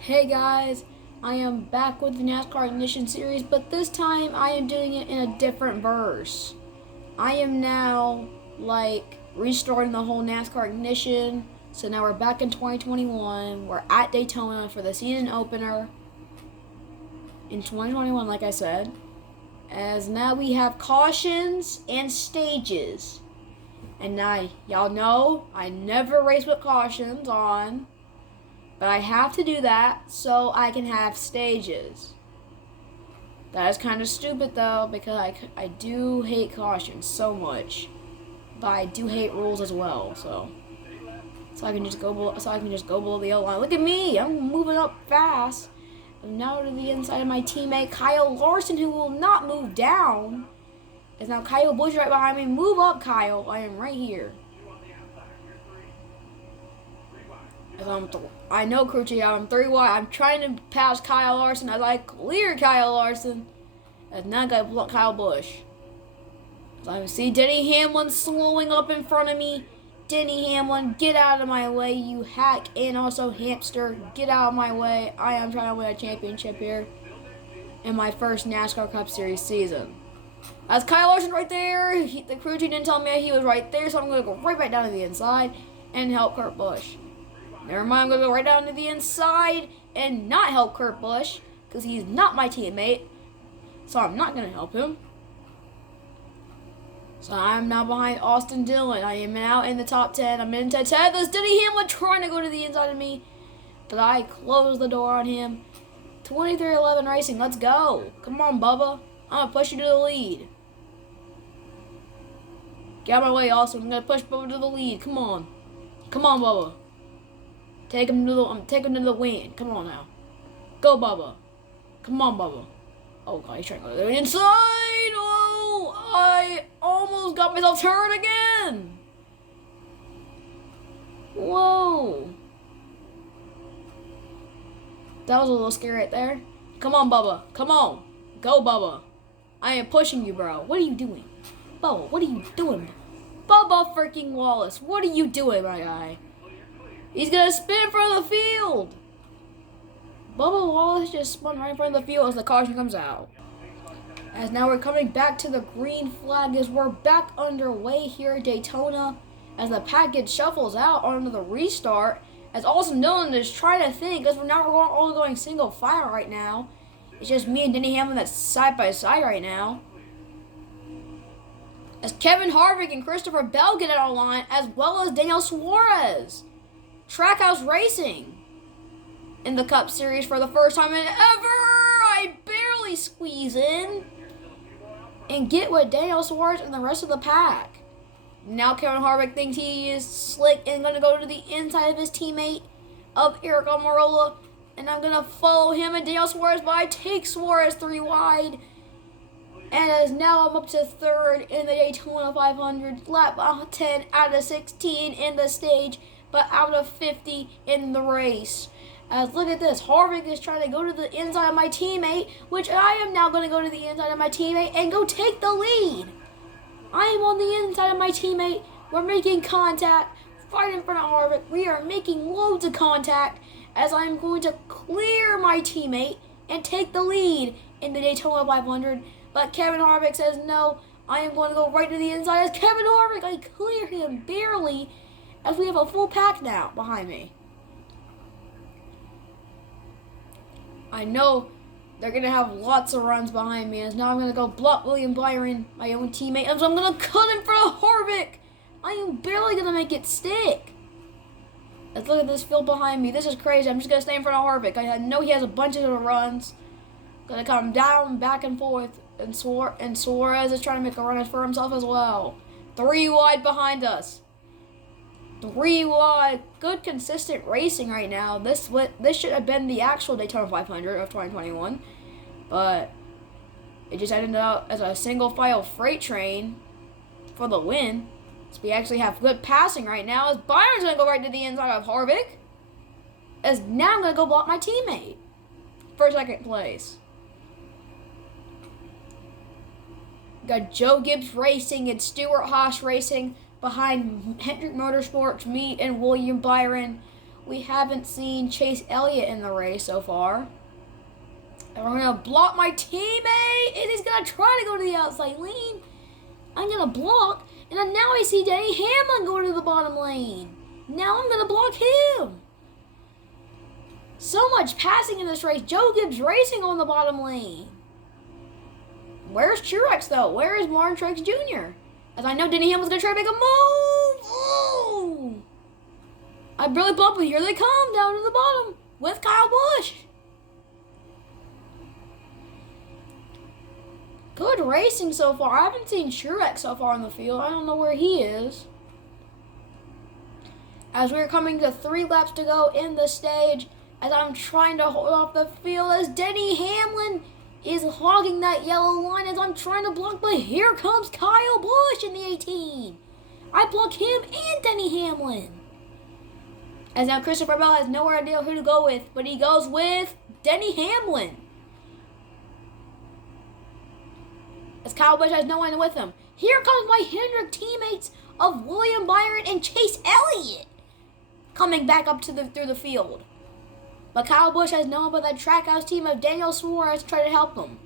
Hey guys, I am back with the NASCAR Ignition series, but this time I am doing it in a different verse. I am now restarting the whole NASCAR Ignition. So now we're back in 2021. We're at Daytona for the season opener in 2021, like I said. As now we have cautions and stages. And now, y'all know I never race with cautions on. But I have to do that so I can have stages. That is kind of stupid though, because I do hate caution so much, but I do hate rules as well. So I can just go below the yellow line. Look at me! I'm moving up fast. I'm now to the inside of my teammate Kyle Larson, who will not move down. As now Kyle Busch right behind me. Move up, Kyle. I am right here. I know crew chief, I'm 3 wide. I'm trying to pass Kyle Larson as I clear Kyle Larson. As now I got block Kyle Busch. As I see Denny Hamlin slowing up in front of me. Denny Hamlin, get out of my way, you hack, and also hamster, get out of my way. I am trying to win a championship here in my first NASCAR Cup Series season. As Kyle Larson right there, the crew chief didn't tell me he was right there, so I'm going to go right back down to the inside and help Kurt Busch. Never mind, I'm going to go right down to the inside and not help Kurt Busch because he's not my teammate. So I'm not going to help him. So I'm now behind Austin Dillon. I am now in the top 10. I'm in the 10. There's Denny Hamlin trying to go to the inside of me. But I closed the door on him. 23-11 Racing, let's go. Come on, Bubba. I'm going to push you to the lead. Get out of my way, Austin. I'm going to push Bubba to the lead. Come on. Come on, Bubba. Take him to the win. Come on now. Go, Bubba. Come on, Bubba. Oh, God, he's trying to go to the inside. Oh, I almost got myself turned again. Whoa. That was a little scary right there. Come on, Bubba. Come on. Go, Bubba. I am pushing you, bro. What are you doing? Bubba, what are you doing? Bubba freaking Wallace, what are you doing, my guy? He's going to spin in front of the field. Bubba Wallace just spun right in front of the field as the caution comes out. As now we're coming back to the green flag as we're back underway here at Daytona. As the package shuffles out onto the restart. As Austin Dillon is trying to think, because we're only going single file right now. It's just me and Denny Hamlin that's side by side right now. As Kevin Harvick and Christopher Bell get out of line, as well as Daniel Suarez. Trackhouse Racing in the Cup Series for the first time in ever. I barely squeeze in and get with Daniel Suarez and the rest of the pack. Now Kevin Harvick thinks he is slick and going to go to the inside of his teammate of Eric Almirola. And I'm going to follow him and Daniel Suarez, but I take Suarez 3 wide. And as now I'm up to third in the Daytona 500, lap 10 out of 16 in the stage, but out of 50 in the race. As look at this, Harvick is trying to go to the inside of my teammate, which I am now going to go to the inside of my teammate and go take the lead. I am on the inside of my teammate. We're making contact right in front of Harvick. We are making loads of contact as I'm going to clear my teammate and take the lead in the Daytona 500. But Kevin Harvick says no, I am going to go right to the inside. As Kevin Harvick, I clear him barely as we have a full pack now behind me. I know they're going to have lots of runs behind me. As now I'm going to go block William Byron, my own teammate. And so I'm going to cut him for the Harvick. I am barely going to make it stick. Let's look at this field behind me. This is crazy. I'm just going to stay in front of Harvick. I know he has a bunch of runs. Going to come down, back and forth. And Suarez is trying to make a run for himself as well. 3 wide behind us. 3 wide. Good, consistent racing right now. This should have been the actual Daytona 500 of 2021. But it just ended up as a single file freight train for the win. So we actually have good passing right now. As Byron's going to go right to the inside of Harvick. As now I'm going to go block my teammate for second place. Got Joe Gibbs Racing and Stuart Haas Racing behind Hendrick Motorsports, me and William Byron. we haven't seen Chase Elliott in the race so far. And we're going to block my teammate. And he's going to try to go to the outside lane. I'm going to block. And then now I see Denny Hamlin going to the bottom lane. Now I'm going to block him. So much passing in this race. Joe Gibbs Racing on the bottom lane. Where's Truex, though? Where is Martin Truex Jr.? As I know Denny Hamlin's going to try to make a move. Oh! I barely bumped, but here they come down to the bottom with Kyle Busch. Good racing so far. I haven't seen Truex so far in the field. I don't know where he is. As we're coming to 3 laps to go in the stage, as I'm trying to hold off the field, as Denny Hamlin is hogging that yellow line as I'm trying to block, but here comes Kyle Busch in the 18. I block him and Denny Hamlin. As now Christopher Bell has no idea who to go with, but he goes with Denny Hamlin. As Kyle Busch has no one with him. Here comes my Hendrick teammates of William Byron and Chase Elliott coming back up to through the field. But Kyle Busch has no one but that Trackhouse team of Daniel Suarez to try to help him.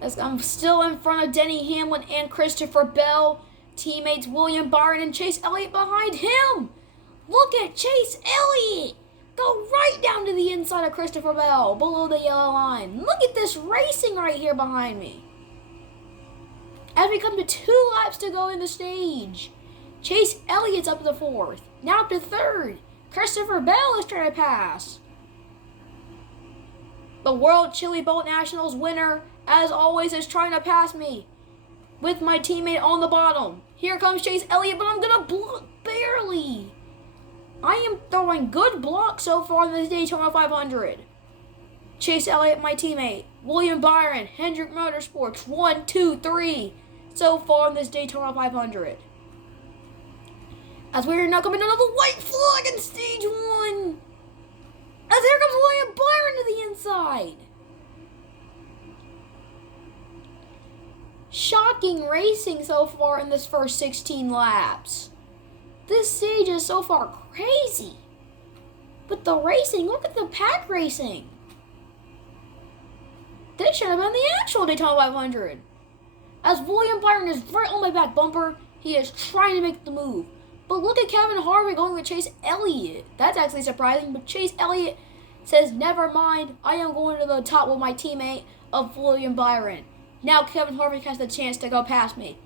As I'm still in front of Denny Hamlin and Christopher Bell. Teammates William Byron and Chase Elliott behind him. Look at Chase Elliott. Go right down to the inside of Christopher Bell, below the yellow line. Look at this racing right here behind me. As we come to 2 laps to go in the stage. Chase Elliott's up to 4th. Now up to 3rd. Christopher Bell is trying to pass. The World Chili Bowl Nationals winner, as always, is trying to pass me. With my teammate on the bottom. Here comes Chase Elliott, but I'm going to block barely. I am throwing good blocks so far in this Daytona 500. Chase Elliott, my teammate. William Byron, Hendrick Motorsports, 1, 2, 3. So far in this Daytona 500. As we are now coming under the white flag in stage 1. As here comes William Byron to the inside. Shocking racing so far in this first 16 laps. This stage is so far crazy. But the racing, look at the pack racing. This should have been the actual Daytona 500. As William Byron is right on my back bumper, he is trying to make the move. But look at Kevin Harvick going with Chase Elliott. That's actually surprising, but Chase Elliott says, never mind, I am going to the top with my teammate of William Byron. Now Kevin Harvick has the chance to go past me.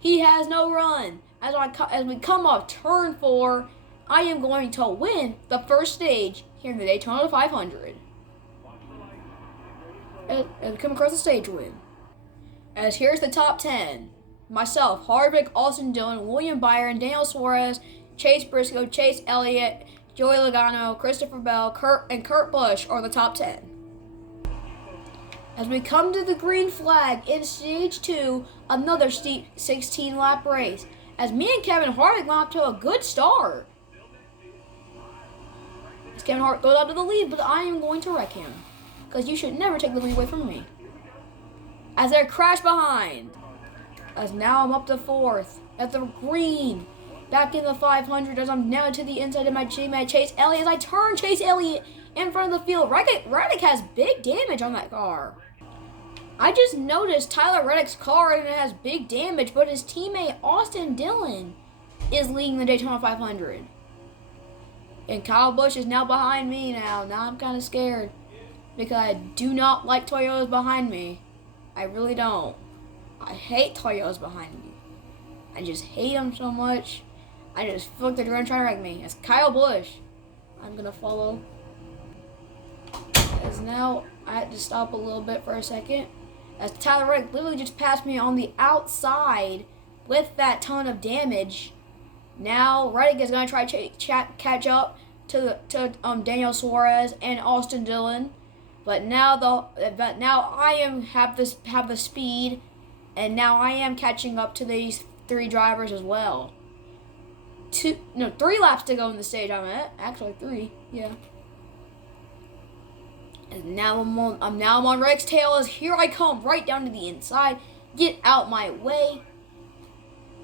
He has no run. As we come off turn 4, I am going to win the first stage here in the Daytona 500. As we come across the stage win. As here's the top 10. Myself, Harvick, Austin Dillon, William Byron, Daniel Suarez, Chase Briscoe, Chase Elliott, Joey Logano, Christopher Bell, Kurt Busch are the top 10. As we come to the green flag in stage 2, another steep 16-lap race. As me and Kevin Harvick went up to a good start. As Kevin Harvick goes up to the lead, but I am going to wreck him. Because you should never take the lead away from me. As they crash behind. As now I'm up to 4th. At the green. Back in the 500 as I'm now to the inside of my teammate Chase Elliott. As I turn Chase Elliott in front of the field. Reddick has big damage on that car. I just noticed Tyler Reddick's car and it has big damage, but his teammate Austin Dillon is leading the Daytona 500. And Kyle Busch is now behind me now. Now I'm kind of scared because I do not like Toyotas behind me. I really don't. I hate Toyotas behind me. I just hate them so much. I just feel like they're going to try to wreck me. It's Kyle Busch. I'm going to follow. As now I had to stop a little bit for a second. As Tyler Reddick literally just passed me on the outside with that ton of damage. Now Reddick is going to try to catch up to Daniel Suarez and Austin Dillon. But now I have the speed, and now I am catching up to these 3 drivers as well. 3 laps to go in the stage I'm at. Actually 3, yeah. And now I'm on Reddick's tail as here I come right down to the inside. Get out my way.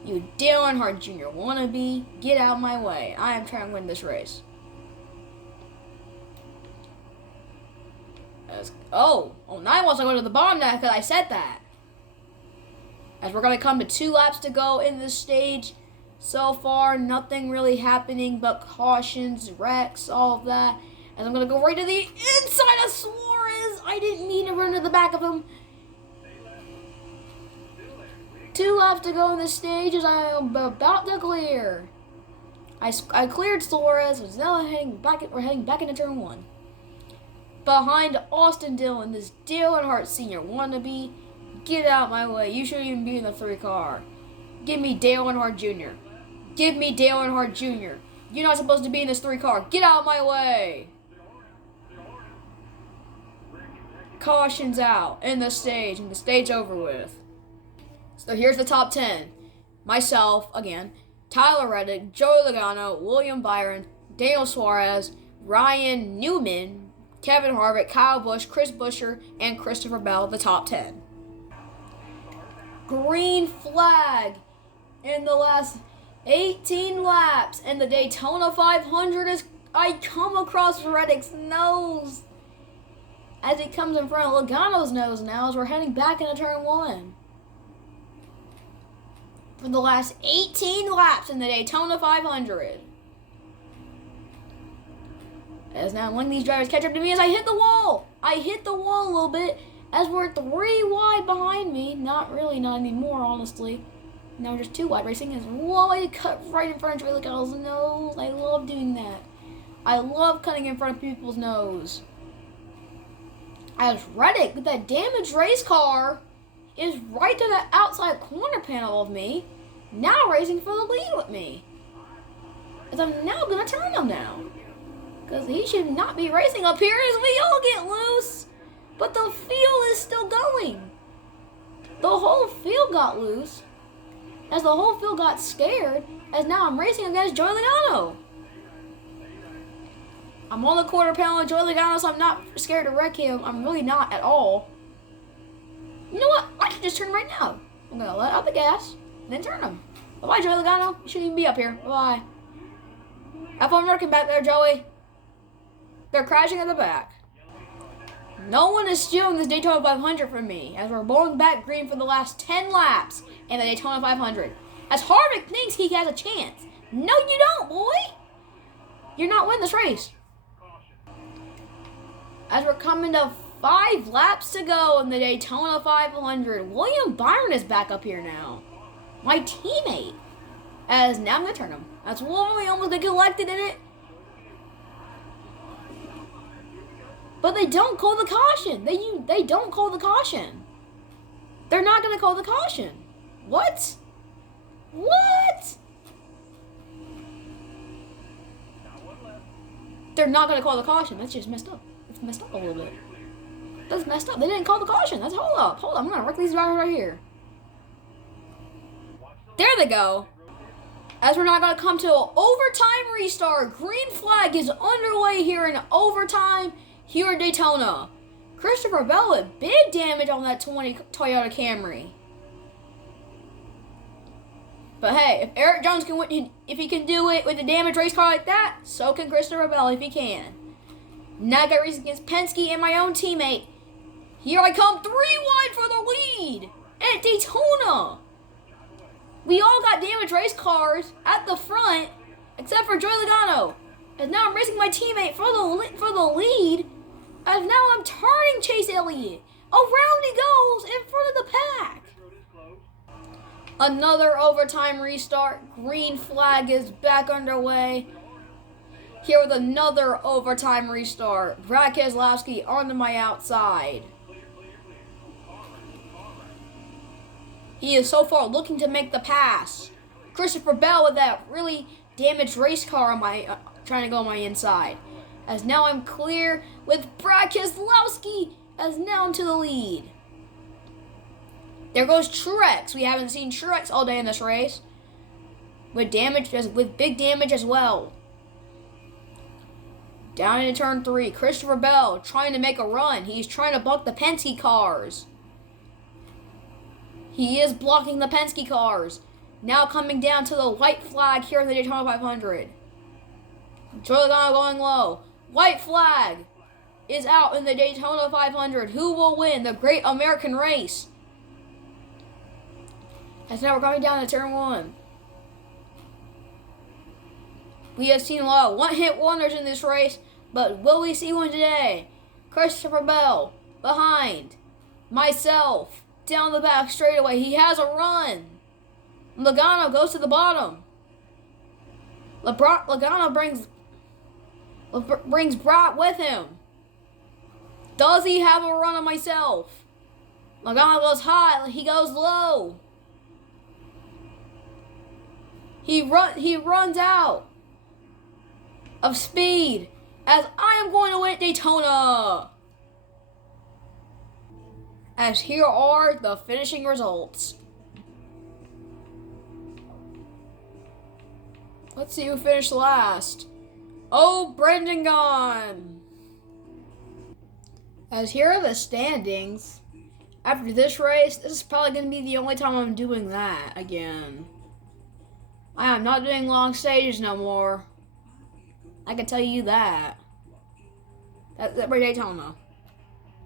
You Dale Earnhardt Jr. wannabe, get out of my way. I am trying to win this race. Now he wants to go to the bottom now because I said that. As we're going to come to 2 laps to go in this stage. So far, nothing really happening but cautions, wrecks, all of that. As I'm going to go right to the inside of Suarez. I didn't mean to run to the back of him. 2 laps to go in this stage as I am about to clear. I cleared Suarez. And now we're heading back into turn 1. Behind Austin Dillon, this Dale Earnhardt Sr. wannabe. Get out my way. You shouldn't even be in the 3 car. Give me Dale Earnhardt Jr. Give me Dale Earnhardt Jr. You're not supposed to be in this 3 car. Get out of my way. Cautions out in the stage, and the stage over with. So here's the top 10. Myself, again, Tyler Reddick, Joey Logano, William Byron, Daniel Suarez, Ryan Newman, Kevin Harvick, Kyle Busch, Chris Buescher, and Christopher Bell, the top 10. Green flag in the last 18 laps, and the Daytona 500 I come across Reddick's nose as he comes in front of Logano's nose now as we're heading back into turn 1. For the last 18 laps in the Daytona 500. As now one of these drivers catch up to me as I hit the wall. I hit the wall a little bit as we're 3 wide behind me. Not really, not anymore, honestly. Now we're just 2 wide racing. As whoa, I cut right in front of Joey Logano's nose. I love doing that. I love cutting in front of people's nose. As Reddick with that damaged race car is right to the outside corner panel of me, now racing for the lead with me. As I'm now going to turn him now. Because he should not be racing up here as we all get loose. But the field is still going. The whole field got loose. As the whole field got scared. As now I'm racing against Joey Logano. I'm on the quarter panel of Joey Logano, so I'm not scared to wreck him. I'm really not at all. You know what? I should just turn right now. I'm going to let out the gas, and then turn him. Bye-bye, Joey Logano. You shouldn't even be up here. Bye-bye. Have fun working back there, Joey. They're crashing at the back. No one is stealing this Daytona 500 from me, as we're blowing back green for the last 10 laps in the Daytona 500. As Harvick thinks he has a chance. No, you don't, boy. You're not winning this race. As we're coming to 5 laps to go in the Daytona 500, William Byron is back up here now. My teammate. As now I'm going to turn him. That's why we almost got collected in it. But they don't call the caution. They don't call the caution. They're not going to call the caution. What? What? They're not going to call the caution. That's just messed up. It's messed up a little bit. That's messed up. They didn't call the caution. That's hold up. Hold up. I'm going to wreck these drivers right here. There they go. As we're not going to come to an overtime restart. Green flag is underway here in overtime here at Daytona. Christopher Bell with big damage on that 20 Toyota Camry. But hey, if Eric Jones can win, if he can do it with a damaged race car like that, so can Christopher Bell if he can. Now I got racing against Penske and my own teammate. Here I come, 3 wide for the lead at Daytona. We all got damaged race cars at the front, except for Joey Logano. And now I'm racing my teammate for the lead. And now I'm turning Chase Elliott. Around he goes in front of the pack. Another overtime restart. Green flag is back underway. Here with another overtime restart. Brad Keselowski onto my outside. He is so far looking to make the pass. Christopher Bell with that really damaged race car on my trying to go on my inside. As now I'm clear with Brad Keselowski as now into the lead. There goes Truex. We haven't seen Truex all day in this race. With big damage as well. Down into turn 3. Christopher Bell trying to make a run. He's trying to block the Penske cars. He is blocking the Penske cars. Now coming down to the white flag here in the Daytona 500. Joey Logano going low. White flag is out in the Daytona 500. Who will win the Great American Race? As now we're coming down to turn 1. We have seen a lot of one-hit wonders in this race, but will we see one today? Christopher Bell behind myself down the back straightaway. He has a run. Logano goes to the bottom. Logano brings Brat with him. Does he have a run on myself? Logano goes high. He goes low. He runs out of speed as I am going to win Daytona. As here are the finishing results. Let's see who finished last. Oh, Brendan Gaughan. As here are the standings. After this race, this is probably going to be the only time I'm doing that again. I am not doing long stages no more. I can tell you that. That's Daytona.